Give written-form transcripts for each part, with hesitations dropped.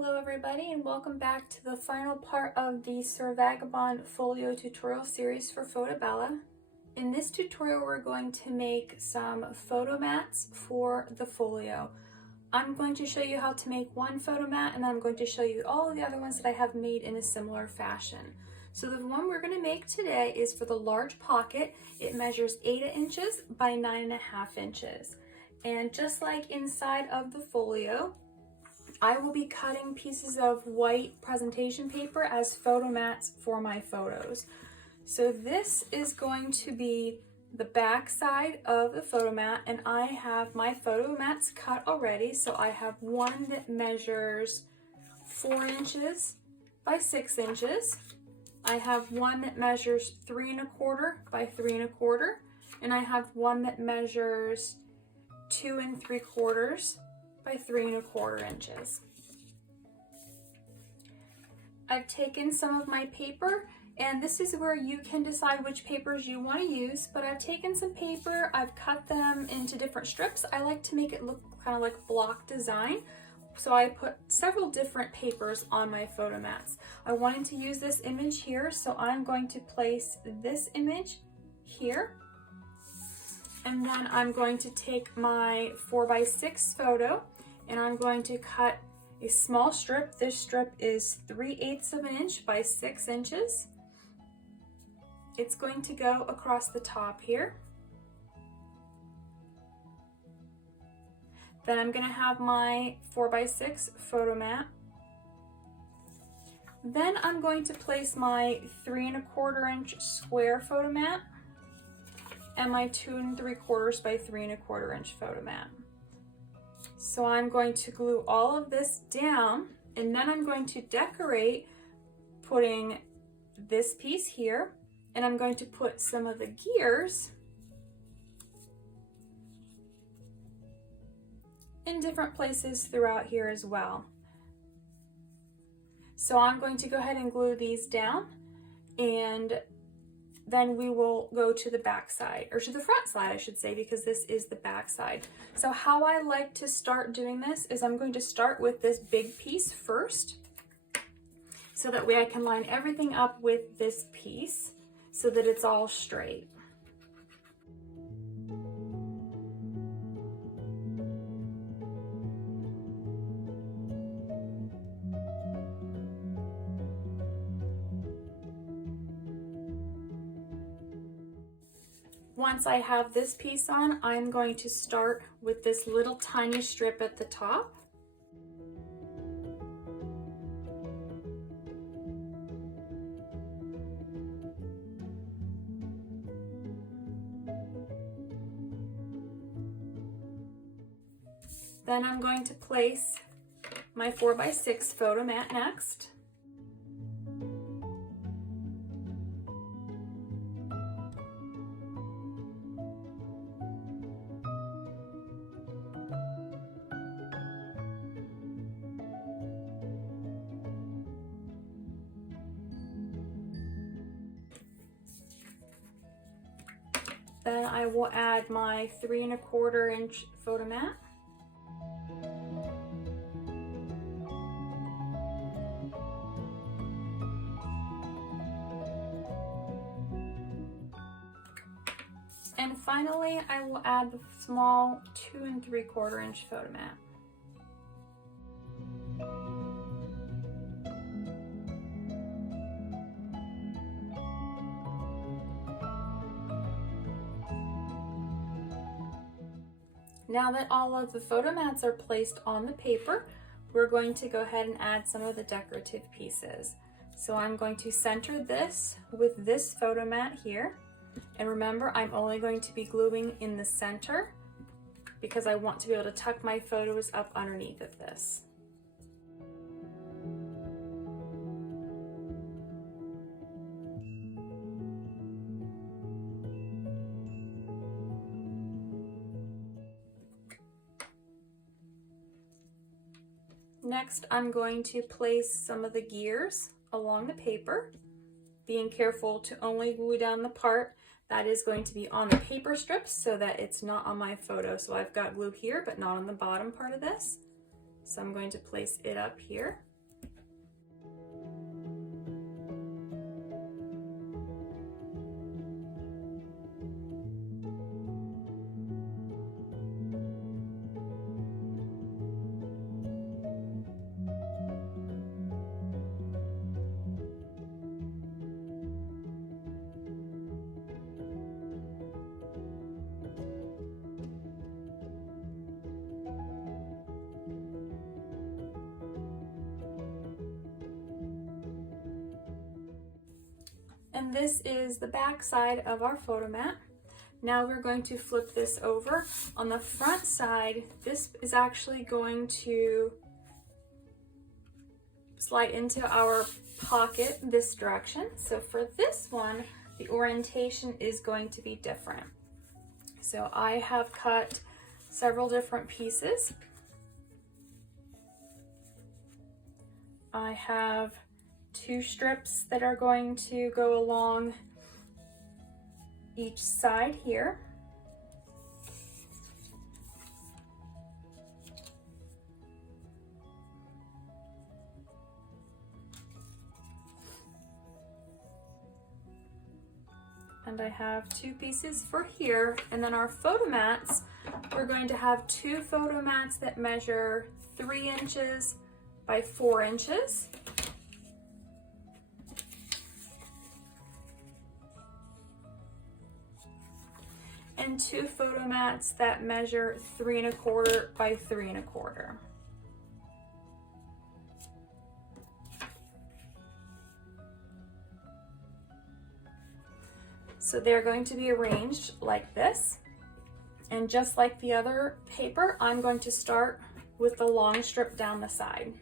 Hello everybody and welcome back to the final part of the Vagabond Folio tutorial series for Photobella. In this tutorial we're going to make some photo mats for the folio. I'm going to show you how to make one photo mat and then I'm going to show you all of the other ones that I have made in a similar fashion. So the one we're going to make today is for the large pocket. It measures 8 inches by 9.5 inches. And just like inside of the folio, I will be cutting pieces of white presentation paper as photo mats for my photos. So this is going to be the back side of the photo mat, and I have my photo mats cut already. So I have one that measures 4 inches by 6 inches. I have one that measures 3 1/4 by 3 1/4, and I have one that measures 2 3/4 by 3 1/4 inches. I've taken some of my paper, and this is where you can decide which papers you want to use, but I've taken some paper, I've cut them into different strips. I like to make it look kind of like block design, so I put several different papers on my photo mats. I wanted to use this image here, so I'm going to place this image here. And then I'm going to take my 4x6 photo and I'm going to cut a small strip. This strip is 3/8 of an inch by 6 inches. It's going to go across the top here. Then I'm going to have my 4x6 photo mat. Then I'm going to place my 3 1/4 inch square photo mat and my 2 3/4 by 3 1/4 inch photo mat. So I'm going to glue all of this down, and then I'm going to decorate putting this piece here, and I'm going to put some of the gears in different places throughout here as well. So I'm going to go ahead and glue these down, and then we will go to the back side, or to the front side I should say, because this is the back side. So how I like to start doing this is I'm going to start with this big piece first, so that way I can line everything up with this piece so that it's all straight. Once I have this piece on, I'm going to start with this little tiny strip at the top. Then I'm going to place my 4x6 photo mat next. Then I will add my 3 1/4 inch photo mat. And finally, I will add the small 2 3/4 inch photo mat. Now that all of the photo mats are placed on the paper, we're going to go ahead and add some of the decorative pieces. So I'm going to center this with this photo mat here. And remember, I'm only going to be gluing in the center because I want to be able to tuck my photos up underneath of this. Next, I'm going to place some of the gears along the paper, being careful to only glue down the part that is going to be on the paper strips so that it's not on my photo. So I've got glue here, but not on the bottom part of this. So I'm going to place it up here. And this is the back side of our photo mat. Now we're going to flip this over. On the front side, this is actually going to slide into our pocket this direction. So for this one, the orientation is going to be different. So I have cut several different pieces. I have 2 strips that are going to go along each side here. And I have 2 pieces for here. And then our photo mats, we're going to have 2 photo mats that measure 3 inches by 4 inches. And 2 photo mats that measure 3 1/4 by 3 1/4. So they're going to be arranged like this. And just like the other paper, I'm going to start with the long strip down the side.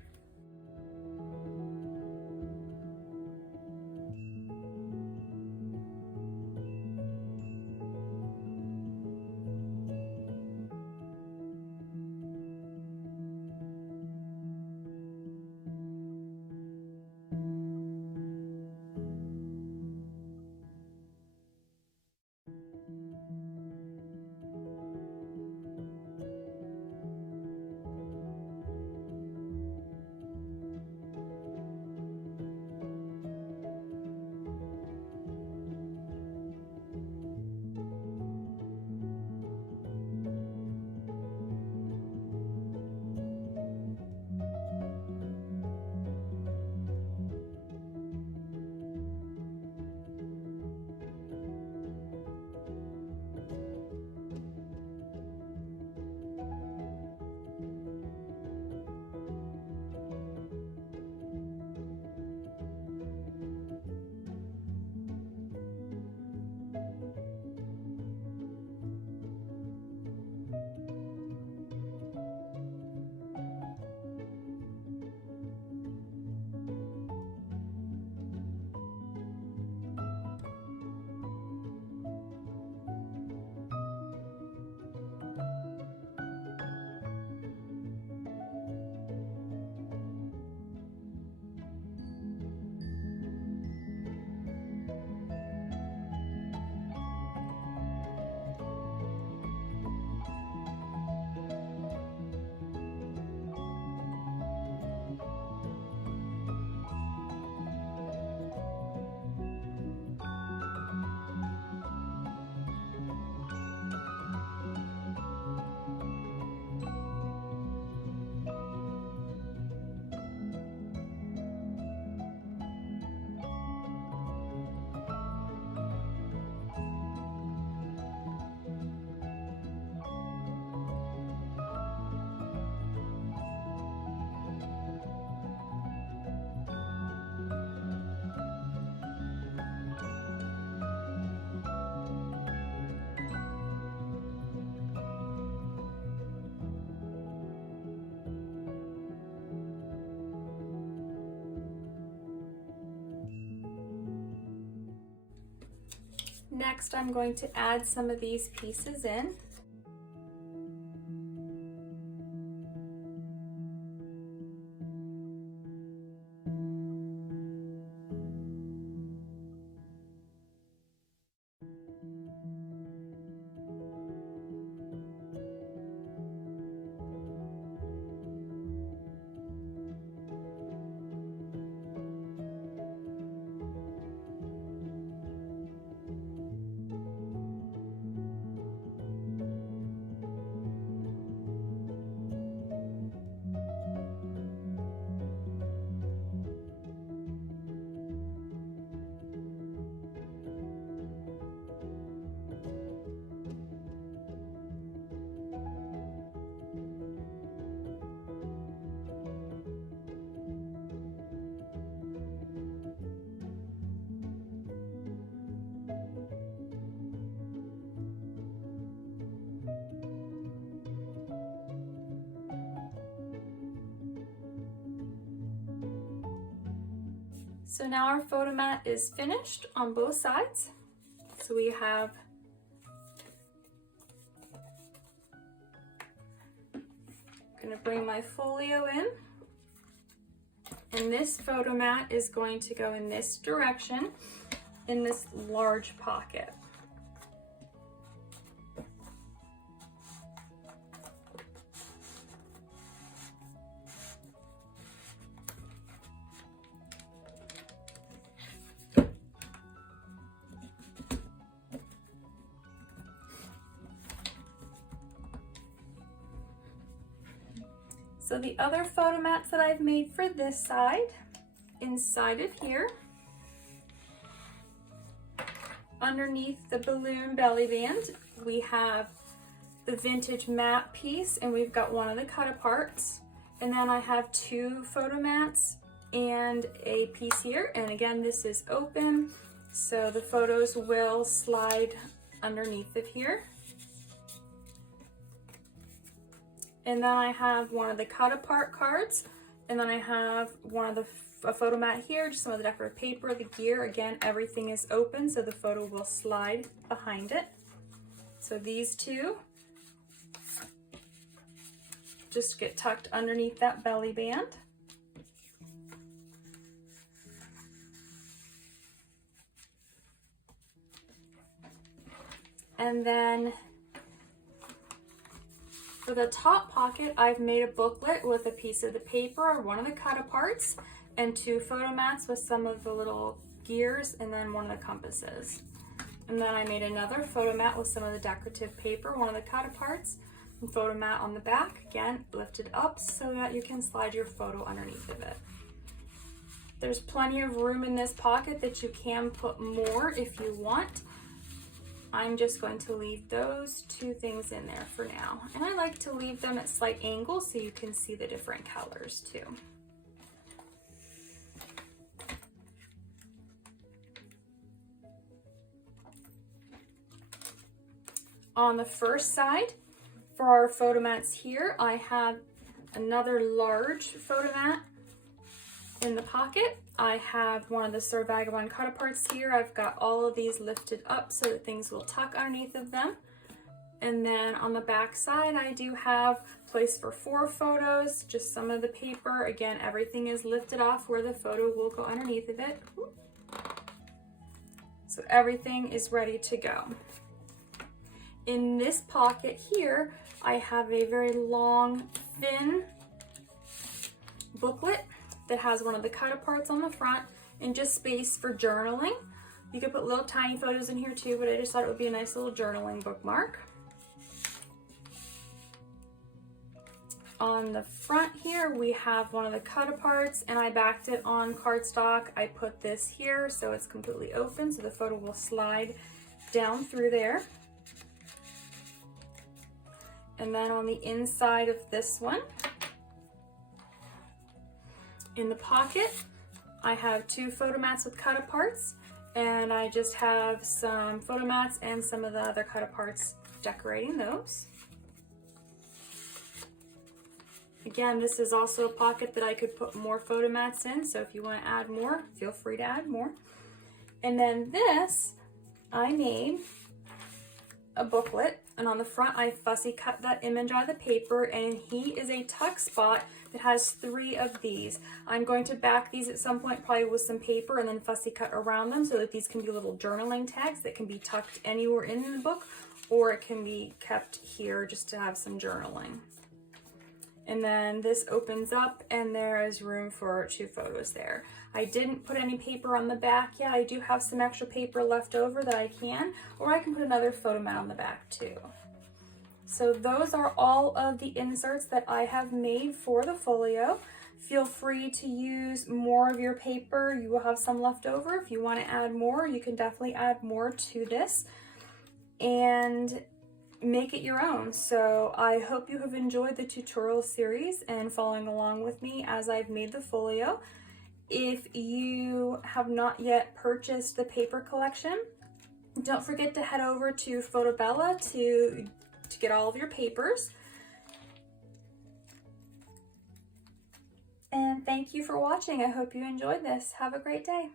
Next, I'm going to add some of these pieces in. So now our photo mat is finished on both sides. So we have going to bring my folio in, and this photo mat is going to go in this direction in this large pocket. So the other photo mats that I've made for this side, inside of here, underneath the balloon belly band, we have the vintage mat piece, and we've got one of the cut aparts. And then I have two photo mats and a piece here. And again, this is open, so the photos will slide underneath of here. And then I have one of the cut apart cards, and then I have one of a photo mat here, just some of the decorative paper, the gear. Again, everything is open, so the photo will slide behind it. So these two just get tucked underneath that belly band. And then for the top pocket, I've made a booklet with a piece of the paper, one of the cut aparts, and two photo mats with some of the little gears, and then one of the compasses. And then I made another photo mat with some of the decorative paper, one of the cut aparts, and photo mat on the back, again, lifted up so that you can slide your photo underneath of it. There's plenty of room in this pocket that you can put more if you want. I'm just going to leave those two things in there for now. And I like to leave them at slight angles so you can see the different colors too. On the first side, for our photo mats here, I have another large photo mat in the pocket. I have one of the Sir Vagabond cut aparts here. I've got all of these lifted up so that things will tuck underneath of them. And then on the back side, I do have place for 4 photos, just some of the paper. Again, everything is lifted off where the photo will go underneath of it. So everything is ready to go. In this pocket here, I have a very long, thin booklet that has one of the cut aparts on the front and just space for journaling. You could put little tiny photos in here too, but I just thought it would be a nice little journaling bookmark. On the front here, we have one of the cut aparts, and I backed it on cardstock. I put this here so it's completely open, so the photo will slide down through there. And then on the inside of this one, in the pocket, I have 2 photo mats with cut aparts, and I just have some photo mats and some of the other cut aparts decorating those. Again, this is also a pocket that I could put more photo mats in, so if you want to add more, feel free to add more. And then this, I made a booklet, and on the front I fussy cut that image out of the paper, and he is a tuck spot that has 3 of these. I'm going to back these at some point, probably with some paper, and then fussy cut around them so that these can be little journaling tags that can be tucked anywhere in the book, or it can be kept here just to have some journaling. And then this opens up, and there is room for 2 photos there. I didn't put any paper on the back yet. I do have some extra paper left over that I can, or I can put another photo mat on the back too. So those are all of the inserts that I have made for the folio. Feel free to use more of your paper. You will have some left over. If you want to add more, you can definitely add more to this and make it your own. So I hope you have enjoyed the tutorial series and following along with me as I've made the folio. If you have not yet purchased the paper collection, don't forget to head over to Photobella to get all of your papers. And thank you for watching. I hope you enjoyed this. Have a great day.